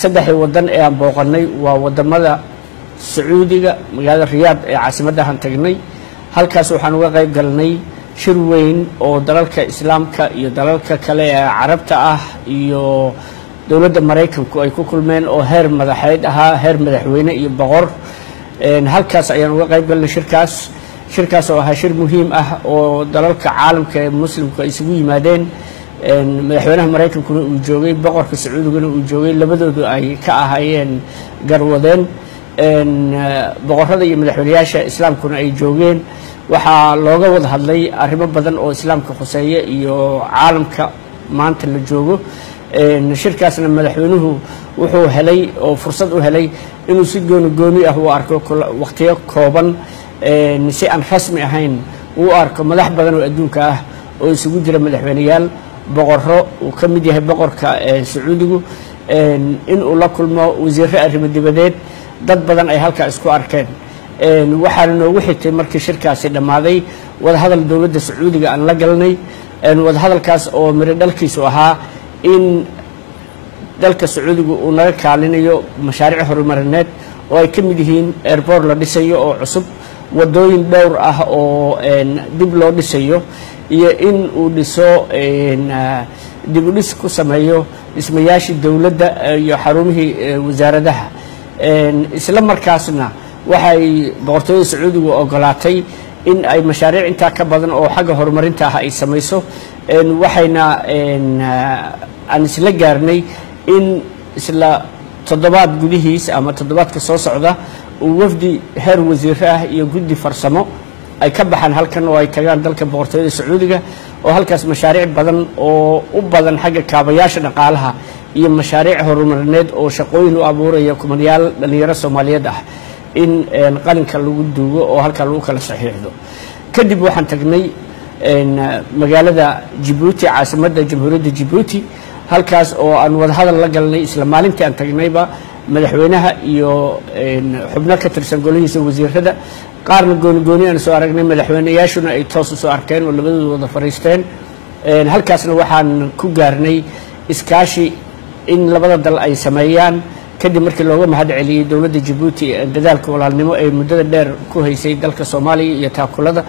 saddex wadan ee aan booqanay waa wadamada Sacuudiga magaalada Riyadh ee caasimadda tagnay halkaas waxaan uga qayb galnay shir weyn oo dalalka islaamka iyo dalalka kale ee carabta ah iyo dawladda Mareykanku ay ku kulmeen oo heer madaxeed ahaa heer madaxweyne iyo boqor halkaas ayaan uga qayb galnay shirkaas oo ahaa shir muhiim ah oo dalalka caalamka ee muslimku ay isugu yimaadeen madaxweynaha Mareykanku uu joogay boqorka Sacuudiguna uu joogay labadoodu ay ka ahaayeen garwadeen boqorada iyo madaxweynayaasha islaamkuna ay joogeen waxaa looga wada hadlay arrimo badan oo islaamka khuseeya iyo caalamka maanta la joogo shirkaasna madaxweynuhu wuxuu helay oo fursad u helay inuu si gooni ah u arko waqtiyo kooban si aan rasmi ahayn uu arko madax badan oo adduunka ah oo isugu jira madaxweynayaal boqorro uu ka mid yahay boqorka Sacuudigu in uu la kulmo wasiirro arrimo dibadeed dad badan ay halka isku arkeen waxaan noogu xigtay markii shirkaasi dhamaaday wada hadal dawladda Sacuudiga aan la galnay wada hadalkaas oo miro dhalkiisu ahaa in dalka Sacuudiga uu naga kaalinayo mashaariic horumarineed oo ay ka mid yihiin airport la dhisayo oo cusub wadooyin dhowr ah oo dib loo dhisayo iyo in uu dhiso dib u dhis ku sameeyo dhismayaashii dawladda iyo xarumihii wasaaradaha isla markaasna waxay boqortooyada Sacuudiga ogolaatay in ay mashaariic inta ka badan oo xagga horumarinta ah ay samayso waxayna aan isla gaarnay in isla toddobaad gudihiis ama toddobaadka soo socda uu wafdi heer wasiir ah iyo guddi farsamo ay ka baxaan halkan oo ay tagaan dalka boqortooyada Sacuudiga oo halkaas mashaariic badan oo u badan xagga kaabayaasha dhaqaalaha iyo mashaariic horumarineed oo shaqooyin u abuuraya kumanyaal dhalinyaro Soomaaliyeed ah in qalinka lagu duugo oo halka lagu kala saxiixdo kadib waxaan tagnay magaalada Djibouti caasimadda jamhuuriyadda Djibouti halkaas oo aan wada hadal la galnay isla maalintii aan tagnayba madaxweynaha iyo xubno ka tirsan golihiisa wasiirada qaarna gooni aan soo aragnay madaxweynayaashuna ay toos u soo arkeen oo labadooda wada fariisteen halkaasna waxaan ku gaarnay iskaashi in labada dal ay sameeyaan kadib markii looga mahad celiyay dawladda Djibouti dadaalka walaalnimo ee muddada dheer ku haysay dalka Soomaaliya iyo taakulada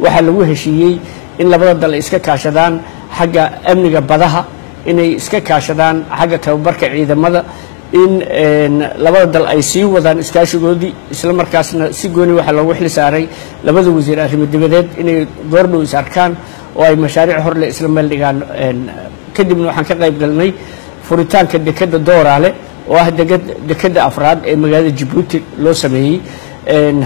waxa lagu heshiiyay in labada dal iska kaashadaan xagga amniga badaha inay iska kaashadaan xagga tababarka ciidamada in labada dal ay sii wadaan iskaashigoodii isla markaasna si gooni waxa loogu xil saaray labada wasiir arrimo dibadeed inay goordhow is arkaan oo ay mashaariic hor leh isla meel dhigaan kadibna waxaan ka qayb galnay furitaanka dekada Dooraale oo ah dekada afraad ee magaalada Djibouti loo sameeyay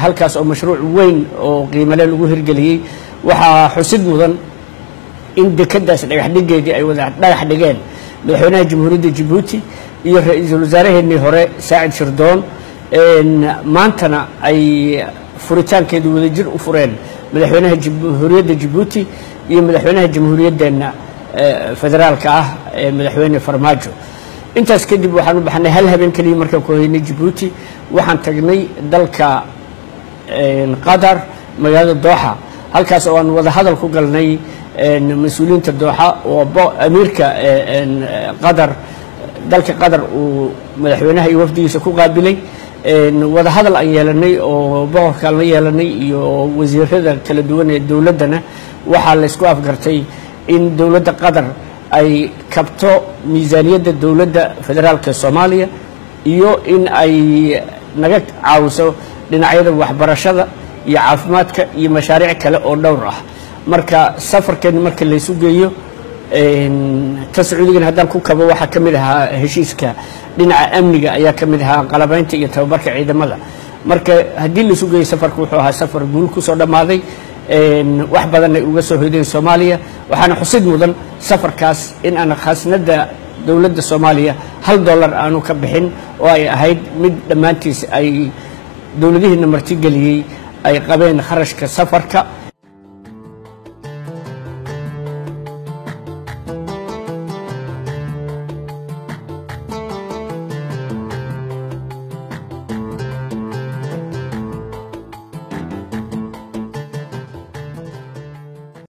halkaas oo mashruuc weyn oo qiimo leh lagu hirgeliyay waxa xusid mudan in dekadaas dhagax dhigeedii ay wada dhagax dhigeen madaxweynaha jamhuuriyadda Djibouti iyo ra'iisul wasaaraheennii hore Saacid Shirdoon maantana ay furitaankeedu wada jir u fureen madaxweynaha jamhuuriyadda Djibouti iyo madaxweynaha jamhuuriyaddeena federaalka ah ee madaxweyne Farmaajo intaas kadib waxaan u baxnay hal habeen kaliya markaan ku haynay Djibouti waxaan tagnay dalka Qatar magaalada Doha halkaas oo aan wada hadal ku galnay mas'uuliyiinta Doha oo amiirka Qatar dalka Qatar uu madaxweynaha iyo wafdigiisa ku qaabilay wada hadal aan yeelanay oo boqorka la yeelanay iyo wasiirada kala duwan ee dawladana waxa la isku afgartay in dawladda Qatar ay kabto miisaaniyadda dawladda federaalka Soomaaliya iyo in ay naga caawiso dhinacyada waxbarashada iyo caafimaadka iyo mashaariic kale oo dhowr ah marka safarkeena marka la isu geeyo Sacuudiga haddaan ku kabo waxa kamid ahaa heshiiska dhinaca amniga ayaa kamid ahaa qalabaynta iyo tababarka ciidamada marka haddii la isu geeyo safarku wuxuu ahaa safar guul ku soo dhamaaday wax badan ay uga soo hoydeen Soomaaliya waxaana xusid mudan safarkaas in aan khasnada dawladda Soomaaliya $1 aanu ka bixin oo ay ahayd mid dhamaantiis ay dawladihiina marti galiyay ay qabeen kharashka safarka